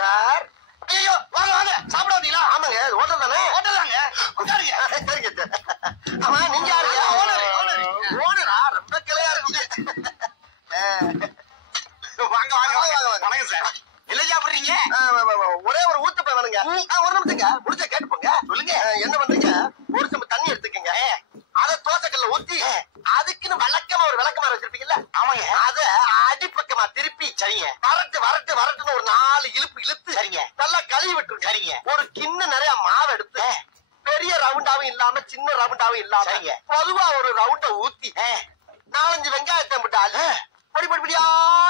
Sir. ஐயோ வாங்க வாங்க சாப்பிட வந்தீங்களா? ஆமாங்க ஹோட்டல் தானே. ஹோட்டல் தாங்க. உட்காருங்க. சரிங்க. ஆமா நீங்க யாருங்க? ஓனரா? ரொம்ப கிளையா இருக்குது. வாங்க வாங்க வாங்க. வணக்கம் சார். என்ன சாப்பிடுறீங்க? ஒரே ஒரு ஊத்தப்ப வேணுங்க. ஒரு நிமிஷங்க முடிச்ச கேட்டு போங்க. சொல்லுங்க. என்ன பண்றீங்க? ஒரு சம்ப தண்ணி எடுத்துக்கங்க. அத தோசைக்கல்ல ஊத்தி அதுக்குன்னு வழக்கமா ஒரு விளக்கமா வச்சிருப்பீங்கல்ல. ஆமாங்க. அத அடிப்பக்கமா திருப்பி சரிங்க. வரட்டுன்னு ஒரு 4 இழுப்பு இழுத்து சரிங்க. நல்லா கழுவி விட்டுருங்க. சரிங்க. ஒரு கிண்ண நிறைய மாவு எடுத்து பெரிய ரவுண்டாவும் இல்லாம சின்ன ரவுண்டாவும் இல்லாம சரிங்க. பொதுவா ஒரு ரவுண்ட ஊத்தி 4-5 வெங்காயத்தை விட்டால் பொடியா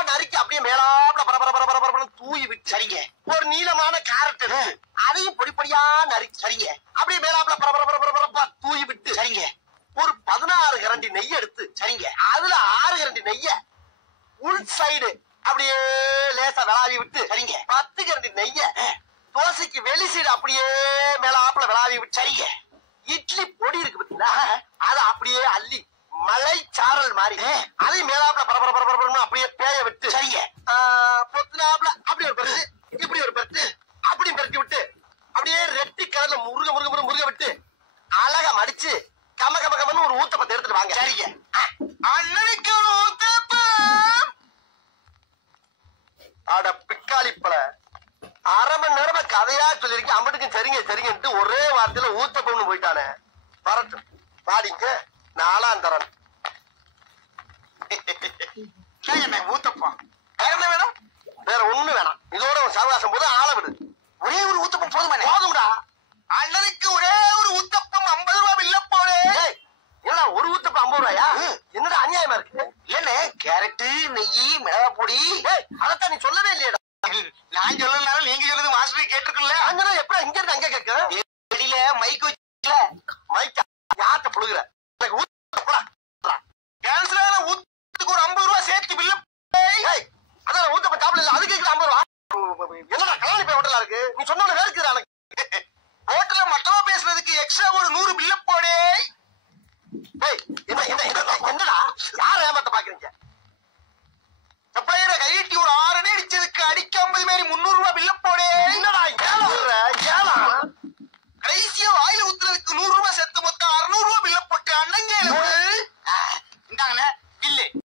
நறுக்கி அப்படியே மேலாப்ல பரபர தூவி விட்டு சரிங்க. ஒரு நீளமான கேரட் எடுத்து அதையும் பொடியா நறுக்கி சரிங்க அப்படியே மேலாப்ல பரபர தூவி விட்டு சரிங்க. ஒரு 16 கரண்டி நெய் எடுத்து சரிங்க. அதுல 6 கரண்டி நெய்ய உள் சைடு அப்படியே லேசா விளாவி விட்டு சரிங்க. 10 கரண்டி நெய்ய தோசைக்கு வெளி சைடு அப்படியே மேலாப்ல விளாவி விட்டு சரிங்க. இட்லி பொடி இருக்கு பாத்தீங்களா அத அப்படியே அள்ளி மலை சாரல் மாதிரி அதை மேலாப்ல பரபர அப்படியே பேய விட்டு சரிங்க. பொத்துனாப்ல அப்படி ஒரு பெருசு இப்படி ஒரு பெருசு அப்படி பெருக்கி விட்டு அப்படியே ரெட்டி கலர்ல முருக விட்டு அழகா மடிச்சு கமன்னு ஒரு ஊத்தப்பத்தை எடுத்துட்டு வாங்க. சரிங்க. அண்ணனுக்கு ஒரு ஊத்தப்பம். அட பிக்காளிப்பல 1/2 மணி நேரமா கதையா சொல்லிருக்கேன். அம்பட்டுக்கும் சரிங்கன்ட்டு ஒரே வார்த்தையில ஊத்தப்பம்னு போயிட்டானே. வரட்டும் பாடிங்க. 4ஆம் தரன். என்ன ஊத்தப்பம்? வேற என்ன வேணும்? வேற ஒண்ணு வேணாம். இதோட ஒரு சவகாசம் போது ஆள விடு. ஒரே ஒரு ஊத்தப்பம் போதுமானே? போதும்டா. அண்ணனுக்கு ஒரே ஒரு ஊத்தப்பம் 50 ரூபாய் இல்ல போலே. என்னடா ஒரு ஊத்தப்பம் 50 ரூபாயா? என்னடா அநியாயமா இருக்கு? இல்லன்னு கேரட் நெய் மிளகா பொடி. அதத்தான் நீ சொல்லவே இல்லையடா. நான் சொல்லனாலும் நீங்க சொல்றது மாஸ்டர் கேட்டிருக்குல்ல. அங்கனா எப்ப இங்க இருந்து அங்க கேட்க? வெளியில மைக் வச்சுல மைக் யார்ட்ட புழுகுற? எனக்கு ஊத்தப்படா. கேன்சரான ஊத்துக்கு ஒரு 50 ரூபாய் சேர்த்து பில்ல. அதான் ஊத்தப்பம் சாப்பிடல இல்ல அதுக்கு 50 ரூபாய். என்னடா கல்யாணி போய் ஹோட்டலா இருக்கு? நீ சொன்னவன வேர்க்குறா எனக்கு. ஹோட்டல்ல மட்டமா பேசுறதுக்கு எக்ஸ்ட்ரா ஒரு 100 பில்ல போடே. என்னடா யார ஏமாத்த பாக்குறீங்க? சப்பாயிர கையிட்டி ஒரு 6 அடி அடிச்சதுக்கு அடிக்க 50 மாதிரி 300